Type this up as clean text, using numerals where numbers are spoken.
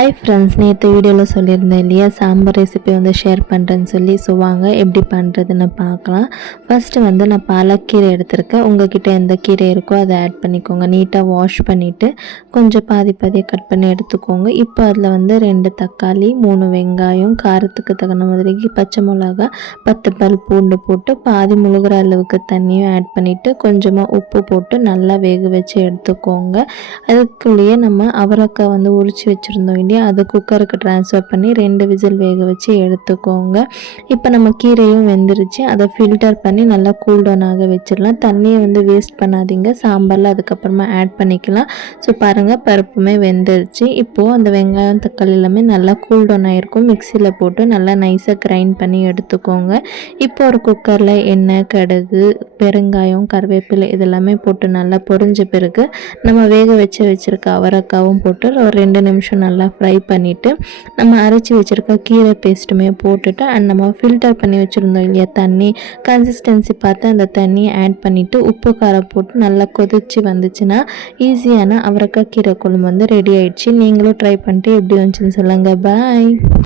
Hi friends, நேற்று வீடியோவில் சொல்லியிருந்தேன் இல்லையா, சாம்பார் ரெசிபி ஷேர் பண்ணுறேன்னு சொல்லி. ஸோ வாங்க எப்படி பண்ணுறதுன்னு பார்க்கலாம். ஃபஸ்ட்டு நான் பாலக்கீரை எடுத்திருக்கேன். உங்கள்கிட்ட எந்த கீரை இருக்கோ அதை ஆட் பண்ணிக்கோங்க. நீட்டாக வாஷ் பண்ணிவிட்டு கொஞ்சம் பாதி பாதியாக கட் பண்ணி எடுத்துக்கோங்க. இப்போ அதில் 2 தக்காளி, 3 வெங்காயம், காரத்துக்கு தகுந்த மாதிரி பச்சை மிளகா, 10 பல் பூண்டு போட்டு பாதி முழுகிற அளவுக்கு தண்ணியும் ஆட் பண்ணிவிட்டு கொஞ்சமாக உப்பு போட்டு நல்லா வேக வச்சு எடுத்துக்கோங்க. அதுக்குள்ளேயே நம்ம அவரைக்காய் உரித்து வச்சுருந்தோம் இல்லையா, அதை குக்கருக்கு ட்ரான்ஸ்ஃபர் பண்ணி 2 விசில் வேக வச்சு எடுத்துக்கோங்க. இப்போ நம்ம கீரையும் வெந்துருச்சு. அதை ஃபில்டர் பண்ணி நல்லா கூல் டவுன் ஆக வச்சிடலாம். தண்ணியை வேஸ்ட் பண்ணாதீங்க. சாம்பாரில் அதுக்கப்புறமா ஆட் பண்ணிக்கலாம். ஸோ பாருங்கள், பருப்புமே வெந்துருச்சு. இப்போது அந்த வெங்காயம் தக்காளி எல்லாமே நல்லா கூல் டவுன் ஆகிருக்கும். மிக்சியில் போட்டு நல்லா நைஸாக கிரைண்ட் பண்ணி எடுத்துக்கோங்க. இப்போ ஒரு குக்கரில் எண்ணெய், கடுகு, பெருங்காயம், கருவேப்பிலை இதெல்லாமே போட்டு நல்லா பொரிஞ்ச பிறகு நம்ம வேக வச்சுருக்க அவரைக்காவும் போட்டு ஒரு 2 நிமிஷம் நல்லா ஃப்ரை பண்ணிவிட்டு நம்ம அரைச்சி வச்சுருக்க கீரை பேஸ்ட்டுமே போட்டுட்டு நம்ம ஃபில்டர் பண்ணி வச்சுருந்தோம் இல்லையா தண்ணி, கன்சிஸ்டன்சி பார்த்து அந்த தண்ணியை ஆட் பண்ணிவிட்டு உப்பு காரம் போட்டு நல்லா கொதிச்சு வந்துச்சுன்னா ஈஸியான அவரைக்காய் கீரை குழம்பு ரெடி ஆயிடுச்சு. நீங்களும் ட்ரை பண்ணிட்டு எப்படி வந்துச்சுன்னு சொல்லுங்கள். பாய்.